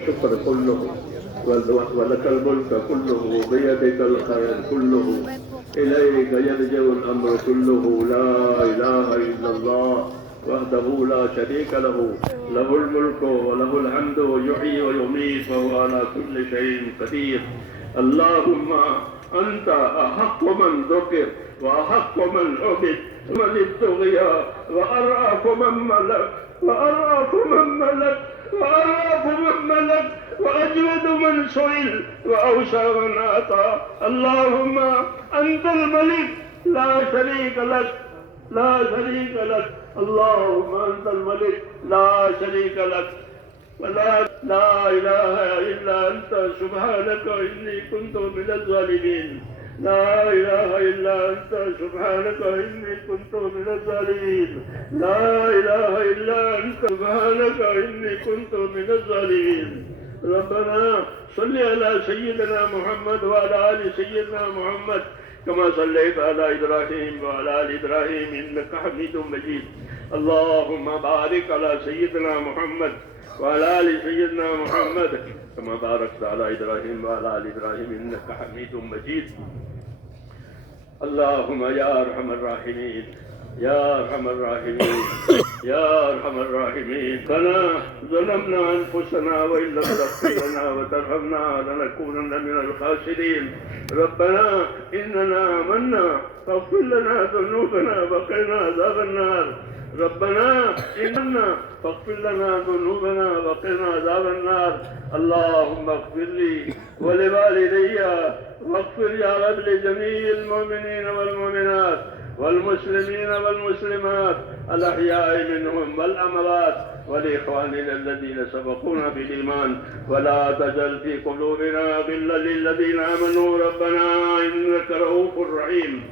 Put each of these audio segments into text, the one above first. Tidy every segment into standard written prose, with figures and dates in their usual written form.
الشكر كله ولك الملك كله بيدك الخير كله إليك يرجع الأمر كله لا إله إلا الله وحده لا شريك له له الملك وله الحمد يحيي ويميت وهو على كل شيء قدير. اللهم أنت أحق من ذكر وأحق من عبد من ابتغي وأرأف من ملك وأرأف من ملك وأرأف من ملك وأجود من سئل وأوسع من أعطى. اللهم أنت الملك لا شريك لك لا شريك لك. اللهم أنت الملك لا شريك لك لا إله إلا أنت سبحانك إني كنت من الظالمين. لا إله إلا أنت سبحانك إني كنت من الظالمين. لا إله إلا أنت سبحانك إني كنت من الظالمين. ربنا صل على سيدنا محمد وعلى آل سيدنا محمد كما صليت على إبراهيم وعلى آل إبراهيم إنك حميد مجيد. اللهم بارك على سيدنا محمد وعلى آل سيدنا محمد كما باركت على إبراهيم وعلى آل إبراهيم إنك حميد مجيد. اللهم يا أرحم الراحمين يا أرحم الراحمين يا أرحم الراحمين. ربنا ظلمنا أنفسنا وإن لم تغفر لنا وترحمنا لنكونن من الخاسرين. ربنا إننا آمنا فاغفر لنا ذنوبنا وقنا عذاب النار. ربنا إننا فاغفر لنا ذنوبنا وقنا عذاب النار. اللهم اغفر لي ولوالدي واغفر يا رب لجميع المؤمنين والمؤمنات والمسلمين والمسلمات الأحياء منهم والأموات ولإخواننا الذين سبقونا بالإيمان ولا تجعل في قلوبنا غلا للذين آمنوا ربنا إنك رؤوف رحيم.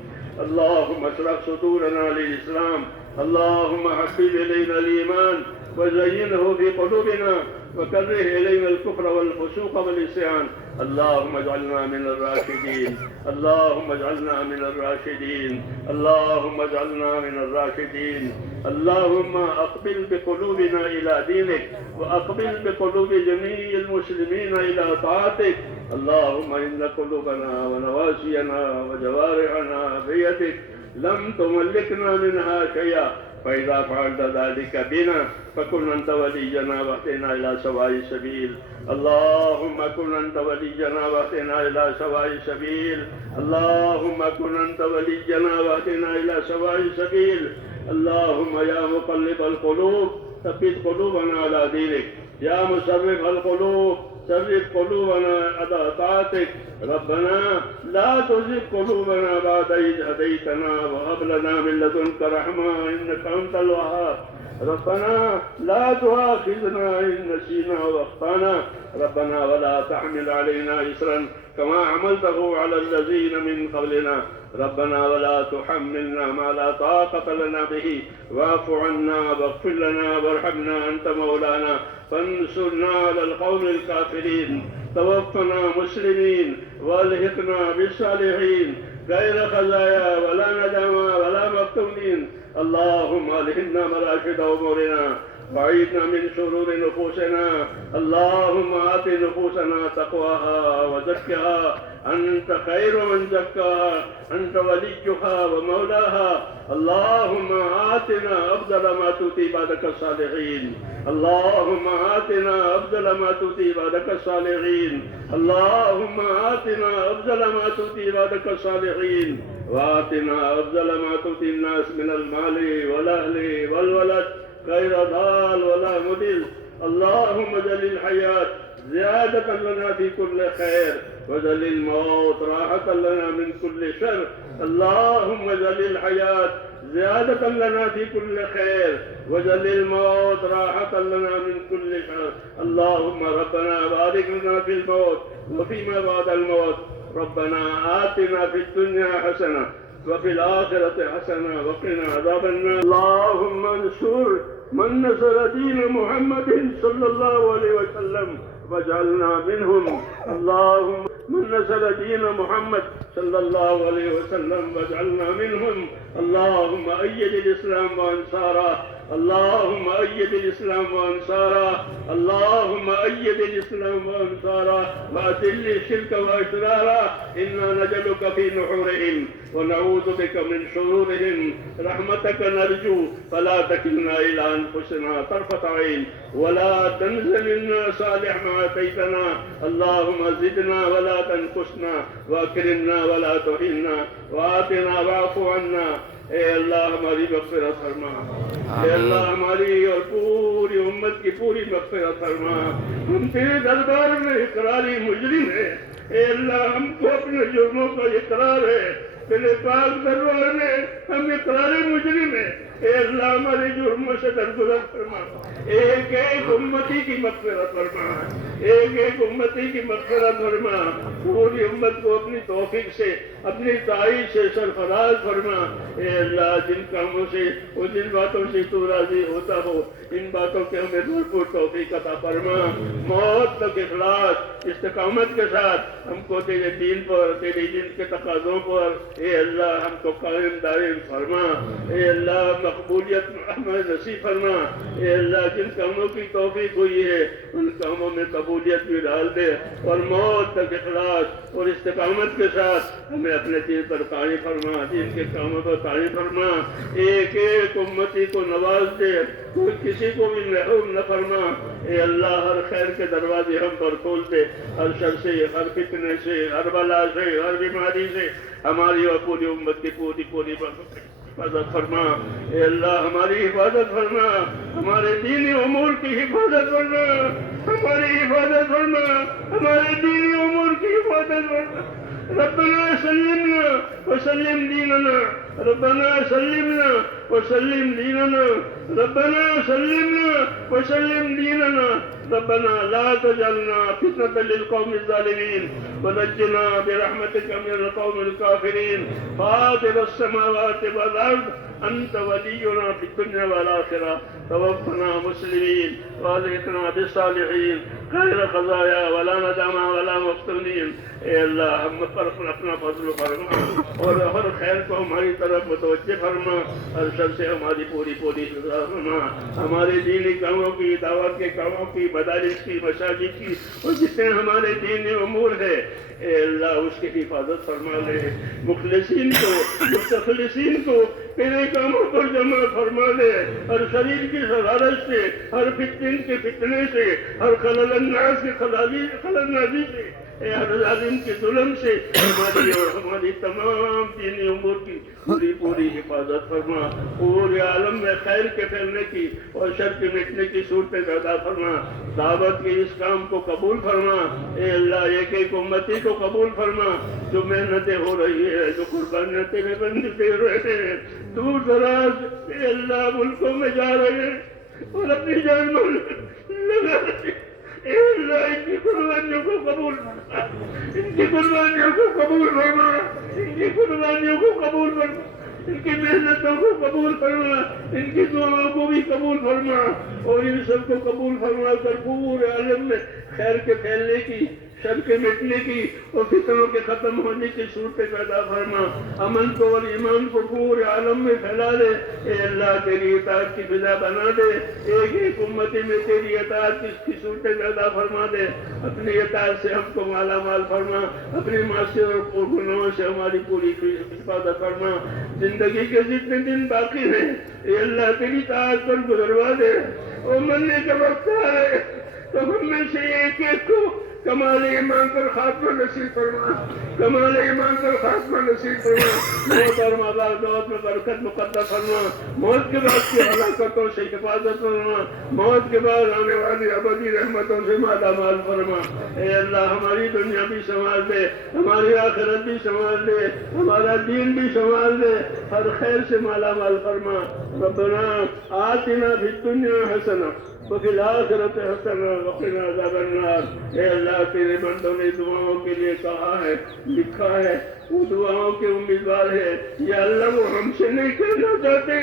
اللهم اشرح صدورنا للإسلام. اللهم حبب إلينا الإيمان وزينه في قلوبنا وكره إلينا الكفر والفسوق والعصيان. اللهم اجعلنا من الراشدين. اللهم اجعلنا من الراشدين. اللهم اجعلنا من الراشدين. اللهم أقبل بقلوبنا إلى دينك وأقبل بقلوب جميع المسلمين إلى طاعتك. اللهم إن قلوبنا ونواسينا وجوارحنا بيدك لم تملكنا منها شيئا فإذا فعلت ذلك بنا فكن أنت ولينا واهدنا إلى سواء السبيل. اللهم كن أنت ولينا واهدنا إلى سواء السبيل. اللهم كن أنت ولينا واهدنا إلى سواء السبيل. اللهم يا مقلب القلوب ثبت قلوبنا على دينك. يا مصرف القلوب ثبت قلوبنا على طاعتك. ربنا لا تزغ قلوبنا بعد إذ هديتنا وهب لنا من لدنك رحمة إنك أنت الوهاب. ربنا لا تؤاخذنا إن نسينا وأخطأنا. ربنا ولا تحمل علينا إصرا كما حملته على الذين من قبلنا. ربنا ولا تحملنا ما لا طاقة لنا به واعف عنا واغفر لنا وارحمنا أنت مولانا فانصرنا على القوم الكافرين. توفنا مسلمين والحقنا بالصالحين غير خزايا ولا ندامى ولا مفتونين. اللهم ألهمنا مراشد أمورنا وعيدنا من شرور نفوسنا. اللهم آت نفوسنا تقواها وزكها أنت خير من زكاها أنت وليها ومولاها. اللهم آتنا أفضل ما تؤتي عبادك الصالحين. اللهم آتنا أفضل ما تؤتي عبادك الصالحين. اللهم آتنا أفضل ما تؤتي عبادك الصالحين وآتنا أفضل ما تؤتي الناس من المال والأهل والولد غير ضال ولا مضل. اللهم اجعل الحياة زيادة لنا في كل خير واجعل الموت راحة لنا من كل شر. اللهم اجعل الحياة زيادة لنا في كل خير واجعل الموت راحة لنا من كل شر. اللهم ربنا بارك لنا في الموت وفيما بعد الموت. ربنا آتنا في الدنيا حسنة وفي الآخرة حسنة وقنا عذاب النار. اللهم انصر من نصر دين محمد صلى الله عليه وسلم واجعلنا منهم. اللهم من نصر دين محمد صلى الله عليه وسلم واجعلنا منهم. اللهم أيد الإسلام وأنصاره. اللهم أيد الإسلام وأنصاره، اللهم أيد الإسلام وأنصاره وأذل الشرك وأشراره. إنا نجلك في نحورهم ونعوذ بك من شرورهم. رحمتك نرجو فلا تكلنا إلى أنفسنا طرفة عين ولا تنزل منا صالح ما آتيتنا. اللهم زدنا ولا تنقصنا وأكرمنا ولا تهنا وآتنا واعف عنا. اے اللہ ہماری مغفرت فرما، اے اللہ ہماری اور پوری امت کی پوری مغفرت فرما. ہم تیرے دربار میں اقراری مجرم ہیں، اے اللہ ہم کو اپنے جرموں کا اقرار ہے. تیرے پاک دربار میں ہم اقراری مجرم ہیں، اے اللہ ہمارے جرموں سے درگزر فرما. ایک ایک امتی کی مغفرت فرما، ایک ایک امتی کی مغفرت فرما. پوری امت کو اپنی توفیق سے اپنی تائید سے سرفراز فرما. اے اللہ جن کاموں سے اور جن باتوں سے تو راضی ہوتا ہو ان باتوں کے ہمیں بھرپور توفیق عطا فرما. موت تک اخلاص استقامت کے ساتھ ہم کو تیرے دین پر تیرے دین کے تقاضوں پر اے اللہ ہم کو قائم دائم فرما. اے اللہ مقبولیت ہمیں نصیب فرما. اے اللہ جن کاموں کی توفیق ہوئی ہے ان کاموں میں قبولیت بھی ڈال دے اور موت تک اخلاص اور استقامت کے ساتھ ہمیں اپنے دین پر قائم فرما، دین کے کاموں پر قائم فرما. ایک ایک امتی کو نواز دے، کوئی کسی کو بھی محروم نہ فرما. اے اللہ ہر خیر کے دروازے ہم پر کھول دے، ہر شر سے، ہر فتنے سے، ہر بلا سے، ہر بیماری سے ہماری اور پوری امت کی پوری حفاظت فرما. اے اللہ ہماری حفاظت فرما، ہمارے دینی امور کی حفاظت فرما، ہماری حفاظت فرما، ہمارے دینی امور کی حفاظت فرما. ربنا سلمنا وسلم دیننا، ربنا سلمنا وسلم دیننا، ربنا سلمنا وسلم دیننا. ربنا لا تجعلنا فتنة للقوم الظالمين ونجنا برحمتك من القوم الكافرين. فاطر السماوات والأرض أنت ولينا في الدنيا والآخرة. توفنا مسلمين وألحقنا بالصالحين غير خزايا ولا ندامى ولا مفتونين. اے اللہ ہم پر اپنا فضل فرما اور ہر خیر کو ہماری طرف متوجہ فرما، ہر شر سے ہماری پوری فرما. ہمارے دینی کاموں کی، دعوت کے کاموں کی، مدارس کی، مساجد کی اور جتنے ہمارے دینی امور ہے اے اللہ اس کی حفاظت فرما لے. مخلصین کو، مستخلصین کو تیرے کاموں پر جمع فرما لے. ہر شریر کی شرارت سے، ہر فتن کے فتنے سے، ہر خلل الناس کے خلل نازی سے، ہر ظالم کے ظلم سے ہماری اور ہماری تمام دینی امور کی پوری حفاظت فرما. پورے عالم میں خیر کے پھیلنے کی اور شر کے مٹنے کی صورتیں پیدا فرما. دعوت کے اس کام کو قبول فرما. اے اللہ ایک ایک امتی کو قبول فرما. جو محنتیں ہو رہی ہے، جو قربانیاں تیرے بندے دے رہے ہیں، دور دراز اے اللہ ملکوں میں جا رہے ہیں اور اپنی جان لگا رہے ہیں. اے اللہ ان کی قربانیوں کو قبول فرما، ان کی قربانیوں کو قبول فرما، ان کی قربانیوں کو قبول فرما، ان کی محنتوں کو قبول فرما، ان کی دعاؤں کو بھی قبول فرما اور ان سب کو قبول فرما کر پورے عالم میں خیر کے پھیلنے کی، شر کے مٹنے کی اور فتنوں کے ختم ہونے کی صورتیں پیدا فرما. امن کو اور ایمان کو پورے عالم میں پھیلا دے. اے اللہ تیری اطاعت کی فضا بنا دے. ایک ایک امتی میں تیری اطاعت کی صورتیں پیدا فرما دے. اپنی اطاعت سے ہم کو مالا مال فرما، اپنی معاشرے اور گناہوں سے ہماری پوری حفاظت فرما. زندگی کے جتنے دن باقی ہیں اے اللہ تیری اطاعت پر گزروا دے. اور مرنے کا وقت آئے تو ہم میں سے ایک ایک کو کمال ایمان پر خاتمہ نصیب فرما، کمال ایمان پر خاتمہ نصیب فرما. موت اور موت میں برکت مقدر فرما. موت کے بعد کی ہلاکتوں سے حفاظت فرما. موت کے بعد آنے والی ابدی رحمتوں سے مالا مال فرما. اے اللہ ہماری دنیا بھی سنبھال دے، ہماری آخرت بھی سنبھال دے، ہمارا دین بھی سنبھال دے. ہر خیر سے مالا مال فرما. ربنا آتنا فی الدنیا حسنہ وفی الآخرۃ حسنہ وقنا عذاب النار. اے اللہ تیرے بندوں نے دعاؤں کے لیے کہا ہے، لکھا ہے، وہ دعاؤں کے امیدوار ہے. یا اللہ وہ ہم سے نہیں کہنا چاہتے،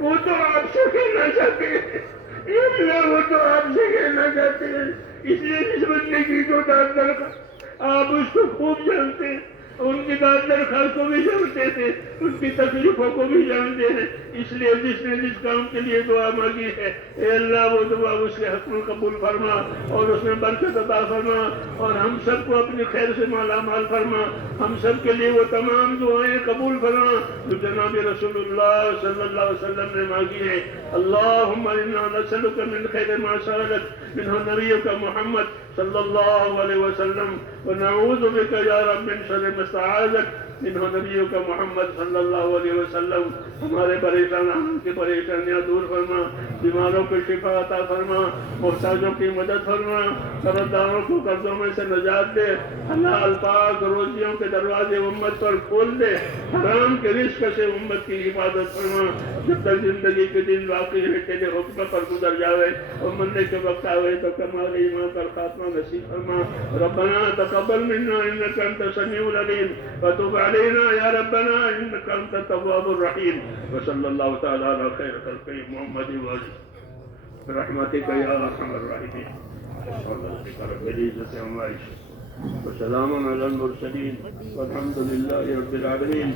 وہ تو آپ سے کہنا چاہتے ہیں. اے اللہ وہ تو آپ سے کہنا چاہتے ہیں. اس لیے اس بندے کی جو درخواست آپ اس کو خوب جانتے ہیں. ان کی داد درخواست کو بھی جانتے تھے، ان کی تکلیفوں کو بھی جانتے ہیں، اس لیے جس نے جس کام کے لیے دعا مانگی ہے اے اللہ وہ دعا اس کے حق میں قبول فرما اور اس میں برکت عطا فرما اور ہم سب کو اپنی خیر سے مالا مال فرما، ہم سب کے لیے وہ تمام دعائیں قبول فرما جو جناب رسول اللہ صلی اللہ علیہ وسلم نے مانگی ہے۔ اللہم انا نسألک من خیر ما سألک منہ نبیک محمد صلی اللہ علیہ وسلم ونعوذ بک یا رب من شر ما استعاذک منہ نبیک محمد صلی اللہ علیہ وسلم۔ ہمارے پریشان کی پریشانیاں دور فرما، بیماروں کو شفا عطا فرما، محتاجوں کی مدد فرما، قرضداروں کو قرضوں میں سے نجات دے، اللہ الپاک روزیوں کے دروازے امت پر کھول دے، حرام کے رزق سے امت کی حفاظت فرما، جب تک زندگی کے دن باقی ہے تیرے حکم پر گزر جاوے اور مرنے کے وقت آوے تو کمال ایمان پر خاتمہ نصیب فرما۔ ربنا تقبل منا انك انت السميع العليم وتب علينا يا ربنا انك انت التواب الرحيم وصلى الله تعالى على خير خلقه محمد وآله برحمتك يا ارحم الراحمين سبحان ربك رب العزة عما يصفون وسلام على المرسلين والحمد لله رب العالمين۔